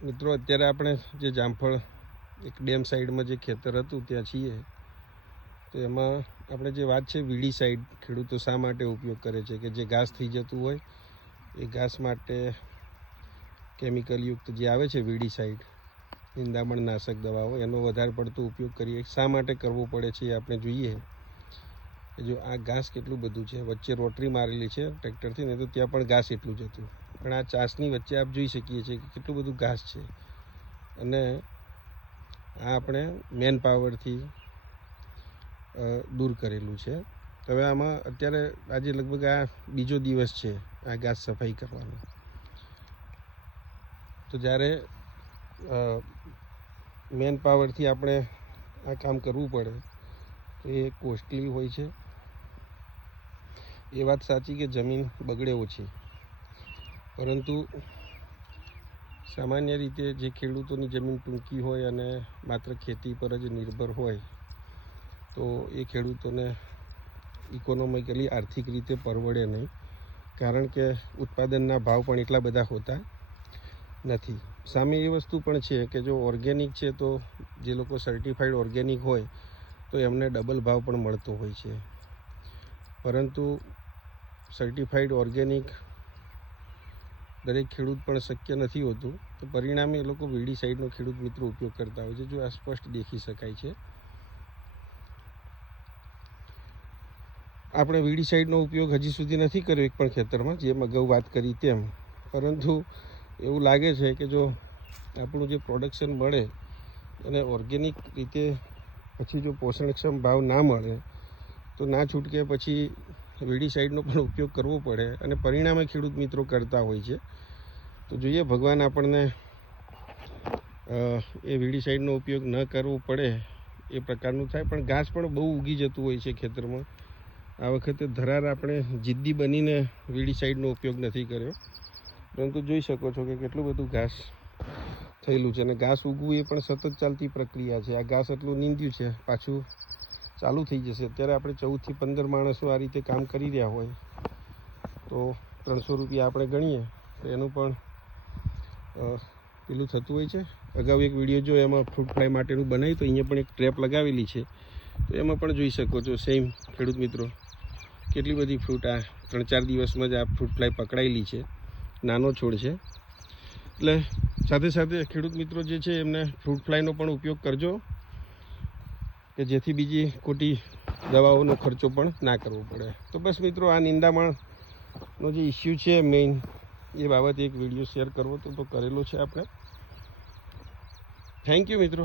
મિત્રો અત્યારે આપણે જે જામફળ એક ડેમ સાઈડમાં જે ખેતર હતું ત્યાં છીએ. તો એમાં આપણે જે વાત છે વીડી સાઈડ ખેડૂતો શા માટે ઉપયોગ કરે છે કે જે ઘાસ થઈ જતું હોય એ ઘાસ માટે કેમિકલયુક્ત જે આવે છે વીડી સાઈડ નિંદામણ નાશક દવાઓ એનો વધારે પડતો ઉપયોગ કરીએ. શા માટે કરવો પડે છે એ આપણે જોઈએ કે જો આ ઘાસ કેટલું બધું છે, વચ્ચે રોટરી મારેલી છે ટ્રેક્ટરથી, ને તો ત્યાં પણ ઘાસ એટલું જ હતું, પણ આ ચાસની વચ્ચે આપ જોઈ શકીએ છીએ કે કેટલું બધું ઘાસ છે. અને આ આપણે મેન પાવરથી દૂર કરેલું છે. હવે આમાં અત્યારે આજે લગભગ આ બીજો દિવસ છે આ ઘાસ સફાઈ કરવાનો. તો જ્યારે મેન પાવરથી આપણે આ કામ કરવું પડે તો એ કોસ્ટલી હોય છે. એ વાત સાચી કે જમીન બગડે ઓછી, પરંતુ સામાન્ય રીતે જે ખેડૂતોની જમીન ટૂંકી હોય અને માત્ર ખેતી પર જ નિર્ભર હોય તો એ ખેડૂતોને ઇકોનોમિકલી આર્થિક રીતે પરવડે નહીં, કારણ કે ઉત્પાદનના ભાવ પણ એટલા બધા હોતા નથી. સામે એ વસ્તુ પણ છે કે જો ઓર્ગેનિક છે તો જે લોકો સર્ટિફાઈડ ઓર્ગેનિક હોય તો એમને ડબલ ભાવ પણ મળતો હોય છે, પરંતુ સર્ટિફાઈડ ઓર્ગેનિક દરેક ખેડૂત પણ શક્ય નથી હોતું. તો પરિણામે એ લોકો વીડી સાઈડનો ખેડૂત મિત્રો ઉપયોગ કરતા હોય છે. જો આ સ્પષ્ટ દેખી શકાય છે. આપણે વીડી સાઈડનો ઉપયોગ હજી સુધી નથી કર્યો એક પણ ખેતરમાં, જેમ અગાઉ વાત કરી તેમ, પરંતુ એવું લાગે છે કે જો આપણું જે પ્રોડક્શન મળે અને ઓર્ગેનિક રીતે પછી જો પોષણક્ષમ ભાવ ના મળે તો ના છૂટકે પછી વીડી સાઈડનો પણ ઉપયોગ કરવો પડે, અને પરિણામે ખેડૂત મિત્રો કરતા હોય છે. તો જોઈએ ભગવાન આપણને એ વીડી સાઈડનો ઉપયોગ ન કરવો પડે એ પ્રકારનું થાય. પણ ઘાસ પણ બહુ ઉગી જતું હોય છે ખેતરમાં. આ વખતે ધરાર આપણે જિદ્દી બનીને વીડી સાઈડનો ઉપયોગ નથી કર્યો, પરંતુ જોઈ શકો છો કે કેટલું બધું ઘાસ થયેલું છે. અને ઘાસ ઉગવું એ પણ સતત ચાલતી પ્રક્રિયા છે. આ ઘાસ એટલું નીંદ્યું છે, પાછું ચાલુ થઈ જશે. અત્યારે આપણે 14 થી 15 માણસો આ રીતે કામ કરી રહ્યા હોય તો 300 રૂપિયા આપણે ગણીએ તો એનું પણ પેલું થતું હોય છે. અગાઉ એક વિડીયો જો એમાં ફ્રૂટ ફ્લાય માટેનું બનાવ્યું તો અહીંયા પણ એક ટ્રેપ લગાવેલી છે, તો એમાં પણ જોઈ શકો છો સેમ ખેડૂત મિત્રો કેટલી બધી ફ્રૂટ આ 3-4 દિવસમાં જ આ ફ્રૂટ ફ્લાય પકડાયેલી છે. નાનો છોડ છે. એટલે સાથે સાથે ખેડૂત મિત્રો જે છે એમને ફ્રૂટ ફ્લાયનો પણ ઉપયોગ કરજો કે જેથી બીજી ખોટી દવાઓનો ખર્ચો પણ ના કરવો પડે. તો બસ મિત્રો, આ નિંદામણનો જે ઇસ્યુ છે મેઇન, એ બાબતે એક વિડીયો શેર કરવો તો કરેલો છે આપણે. થેન્ક યુ મિત્રો.